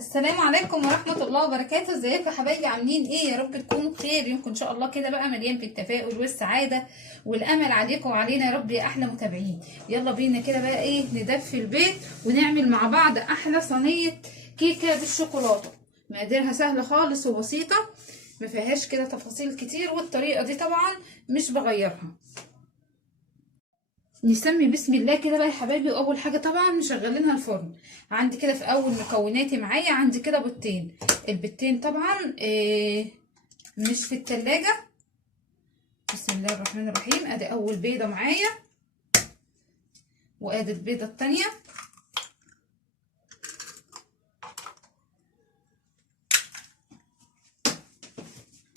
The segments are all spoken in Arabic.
السلام عليكم ورحمة الله وبركاته. ازيكم يا حبايبي؟ عاملين ايه؟ يا رب تكونوا بخير. يمكن ان شاء الله كده بقى مليان بالتفاؤل والسعادة والامل عليكم وعلينا يا رب يا احلى متابعين. يلا بينا كده بقى ايه، ندفي البيت ونعمل مع بعض احلى صينية كيكة بالشوكولاتة. مقاديرها سهلة خالص وبسيطة، ما فيهاش كده تفاصيل كتير، والطريقة دي طبعا مش بغيرها. نسمي بسم الله كده بقى يا حبايبي. واول حاجه طبعا مشغلينها الفرن. عندي كده في اول مكوناتي معايا عندي كده بيضتين. البيضتين طبعا مش في التلاجة. بسم الله الرحمن الرحيم. ادي اول بيضه معايا، وادي البيضه التانية.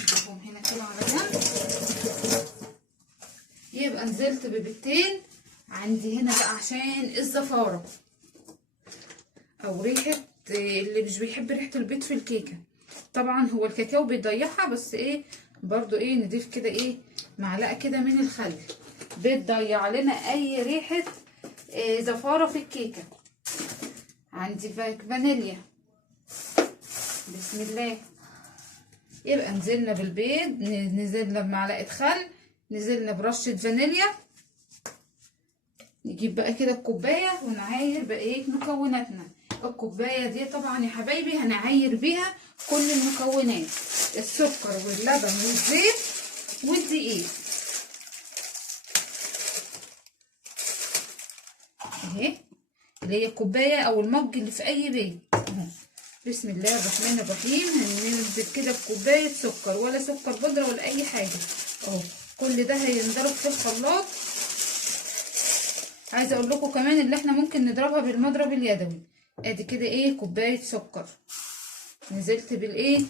نجيبهم هنا كده على جنب. يبقى نزلت ببيضتين عندي هنا بقى عشان الزفاره او ريحه، اللي مش بيحب ريحه البيض في الكيكه. طبعا هو الكاكاو بيضيعها، بس ايه برضو ايه نضيف كده ايه معلقه كده من الخل، بتضيع لنا اي ريحه زفاره في الكيكه. عندي فانيليا. بسم الله. يبقى نزلنا بالبيض، نزلنا بمعلقه خل، نزلنا برشه فانيليا. نجيب بقى كده الكوبايه ونعاير بقيه مكوناتنا. الكوبايه دي طبعا يا حبايبي هنعاير بيها كل المكونات: السكر واللبن والزيت والدقيق. اهي اللي هي الكوبايه او المج اللي في اي بيت اهو. بسم الله الرحمن الرحيم. هننزل كده بكوبايه سكر، ولا سكر بودره ولا اي حاجه اهو. كل ده هينضرب في الخلاط. عايزه اقول لكم كمان اللي احنا ممكن نضربها بالمضرب اليدوي. ادي كده ايه كوبايه سكر، نزلت بالايه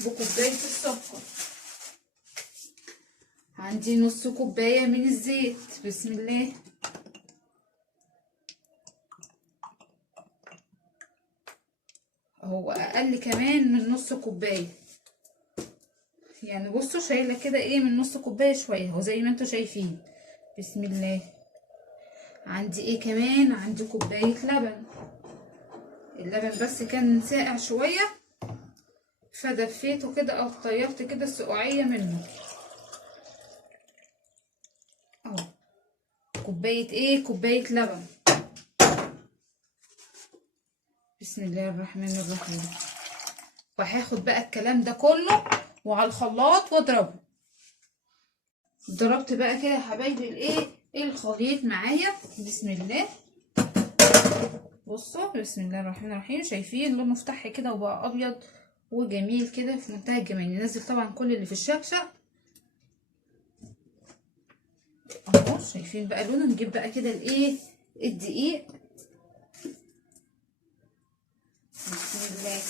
بكوبايه السكر. عندي نص كوبايه من الزيت. بسم الله. هو اقل كمان من نص كوبايه، يعني بصوا شايله كده ايه من نص كوبايه شويه اهو زي ما انتوا شايفين. بسم الله. عندي ايه كمان؟ عندي كوبايه لبن. اللبن بس كان ساقع شويه فدفيته كده او طيرت كده السقوعيه منه اهو. كوبايه ايه؟ كوبايه لبن. بسم الله الرحمن الرحيم. وهاخد بقى الكلام ده كله وعلى الخلاط واضربه. ضربت بقى كده يا حبايبي الايه الخليط معايا. بسم الله. بصوا بسم الله الرحمن الرحيم. شايفين لونه فتح كده وبقى ابيض وجميل كده في منتهى الجمال. ننزل طبعا كل اللي في الشكشق اهو. شايفين بقى لونه. نجيب بقى كده الايه الدقيق. بسم الله.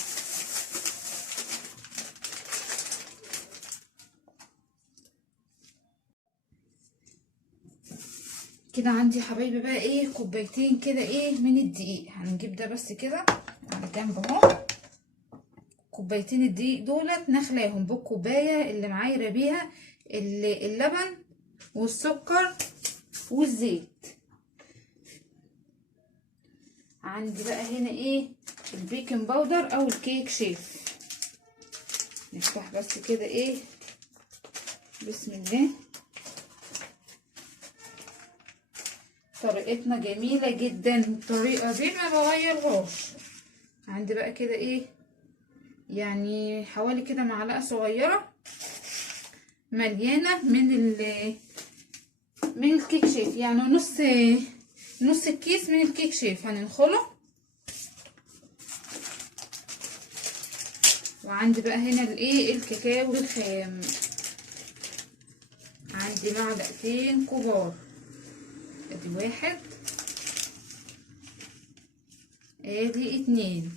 كده عندي حبايبي بقى ايه كوبايتين كده ايه من الدقيق. هنجيب ده بس كده على جنب اهو. كوبايتين الدقيق دولت نخلاهم بالكوبايه اللي معايره بيها اللبن والسكر والزيت. عندي بقى هنا ايه البيكنج باودر او الكيك شيف. نفتح بس كده ايه. بسم الله. طريقتنا جميلة جدا، الطريقة دي ما بغيرهاش. عندي بقى كده ايه يعني حوالي كده معلقة صغيرة مليانة من الكيك شيف، يعني نص الكيس من الكيك شيف هننخله. وعندي بقى هنا الايه الكاكاو الخام. عندي معلقتين كبار. ادي واحد، ادي اتنين،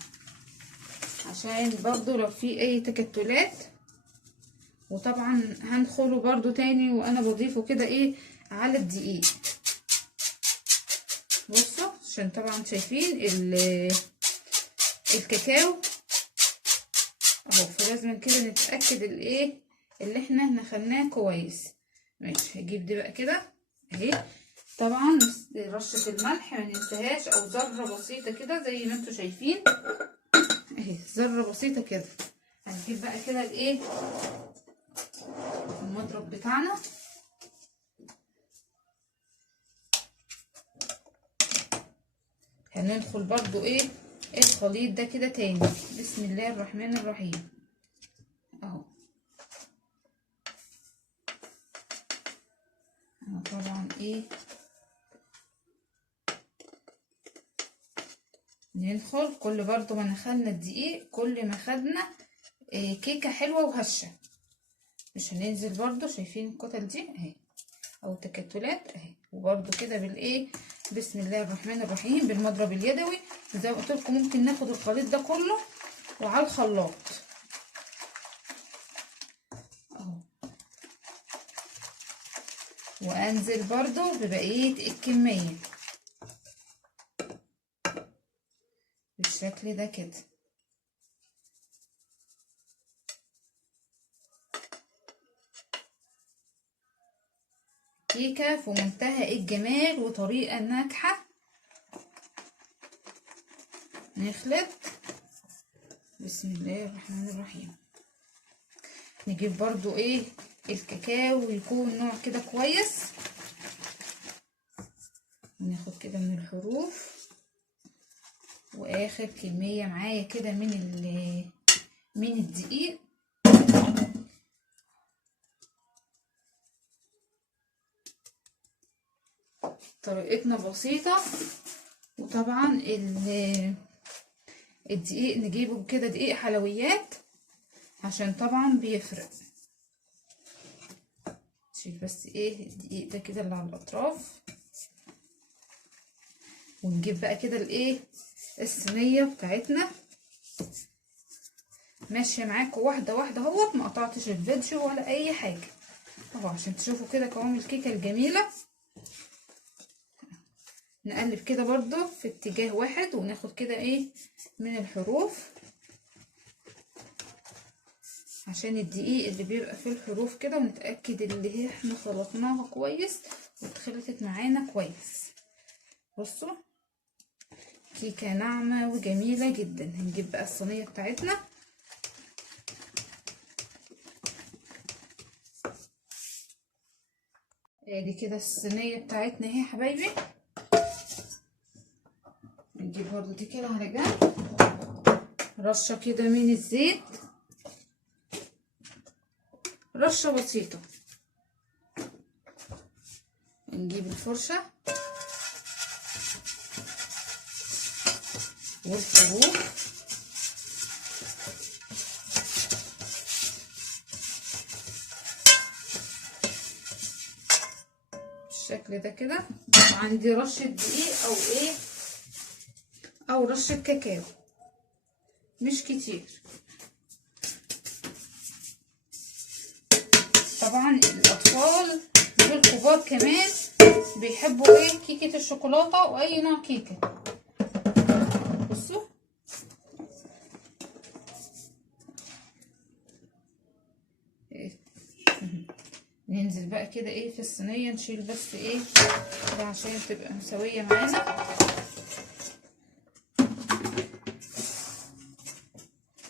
عشان برضو لو في اي تكتلات. وطبعا هنخله برضو تاني وانا بضيفه كده ايه على الدقيق. بصوا عشان طبعا شايفين الكاكاو اهو. فلازم كده نتأكد الايه اللي احنا نخلناه كويس. ماشي. هجيب دي بقى كده اهي. طبعا رشة الملح ما ننساهاش، او ذرة بسيطة كده زي ما انتوا شايفين اهي. ذره بسيطه كده. هنجيب بقى كده الايه المضرب بتاعنا، هندخل برضو ايه الخليط ده كده تاني. بسم الله الرحمن الرحيم اهو. انا طبعا ايه ندخل كل برضو ما دخلنا الدقيق كل ما خدنا إيه كيكه حلوه وهشه. مش هننزل برضو، شايفين الكتل دي اهي او التكتلات اهي. وبرضو كده بالايه بسم الله الرحمن الرحيم بالمضرب اليدوي. زي ما قلت لكم ممكن ناخد الخليط ده كله وعلى الخلاط اهو، وانزل برضو ببقيه الكميه بالشكل ده كده. كيكه في منتهى الجمال وطريقه ناجحه. نخلط بسم الله الرحمن الرحيم. نجيب برضو ايه الكاكاو يكون نوع كده كويس، وناخد كده من الحروف. واخر كمية معايا كده من الدقيق. طريقتنا بسيطة، وطبعا الدقيق نجيبه كده دقيق حلويات عشان طبعا بيفرق. نشيل بس ايه الدقيق ده كده اللي على الاطراف، ونجيب بقى كده الايه الصينيه بتاعتنا. ماشيه معاكم واحده واحده اهوت، ما قطعتش الفيديو ولا اي حاجه اهو عشان تشوفوا كده قوام الكيكه الجميله. نقلب كده برضو في اتجاه واحد، وناخد كده ايه من الحروف عشان الدقيق اللي بيبقى في الحروف كده، ونتأكد اللي هي احنا خلطناها كويس واتخلطت معانا كويس. بصوا كيكة ناعمة وجميلة جدا. هنجيب بقى الصينية بتاعتنا. ادي كده الصينية بتاعتنا اهي يا حبايبي. نجيب برضو دي كده على جنب، رشة كده من الزيت، رشة بسيطة. نجيب الفرشة والحروف بالشكل ده كده. عندي رشة دقيق او ايه او رشة كاكاو مش كتير. طبعا الاطفال والكبار كمان بيحبوا ايه كيكة الشوكولاتة واي نوع كيكة. بصوا ننزل بقى كده ايه في الصينية. نشيل بس ايه ده عشان تبقى مسوية معانا،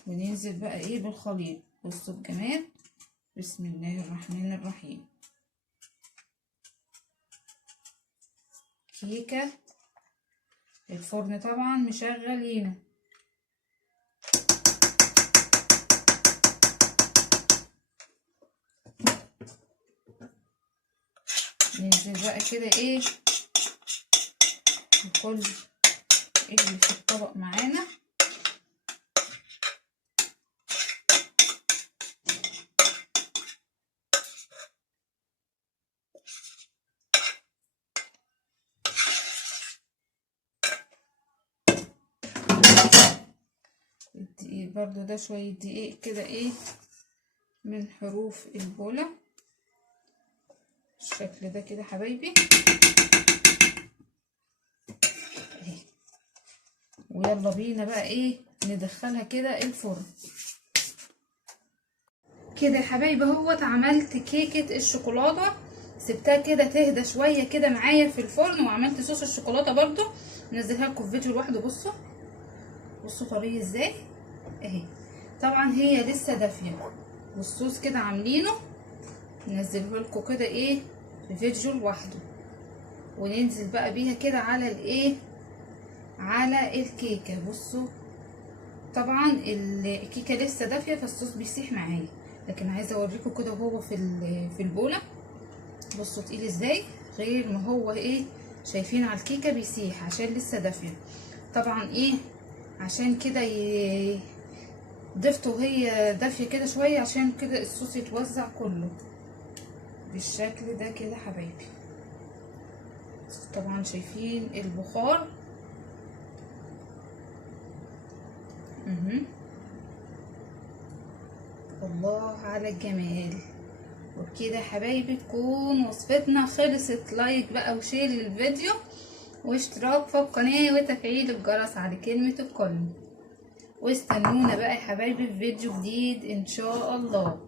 وننزل بقى ايه بالخليط. بصوا الجمال بسم الله الرحمن الرحيم. كيكة الفرن طبعا مشغلينه. ننزل بقى كده ايه بكل اللي في الطبق معانا. الدقيق برضو ده شوية دقيق كده ايه من حروف البولة بالشكل ده كده حبايبي اهي. ويلا بينا بقى ايه ندخلها كده الفرن كده يا حبايبي. اهوت عملت كيكة الشوكولاتة، سبتها كده تهدى شوية كده معايا في الفرن، وعملت صوص الشوكولاتة برضو نزلها لكم في فيديو لوحده. بصوا طريه ازاي اهي. طبعا هي لسه دافيه، والصوص كده عاملينه ننزله لكم كده ايه في فيديو لوحده، وننزل بقى بيها كده على الايه، على الكيكه. بصوا طبعا الكيكه لسه دافيه فالصوص بيسيح معايا، لكن عايزه اوريكم كده وهو في البوله. بصوا تقيل ازاي، غير ما هو ايه شايفين على الكيكه بيسيح عشان لسه دافيه. طبعا ايه عشان كده ضفته وهي دافيه كده شويه، عشان كده الصوص يتوزع كله بالشكل ده كده حبايبي. طبعا شايفين البخار. الله على الجمال. وبكده حبايبي تكون وصفتنا خلصت. لايك بقى وشير للفيديو واشتراك في القناة وتفعيل الجرس على كلمة الكل، واستنونا بقى يا حبايبي في فيديو جديد ان شاء الله.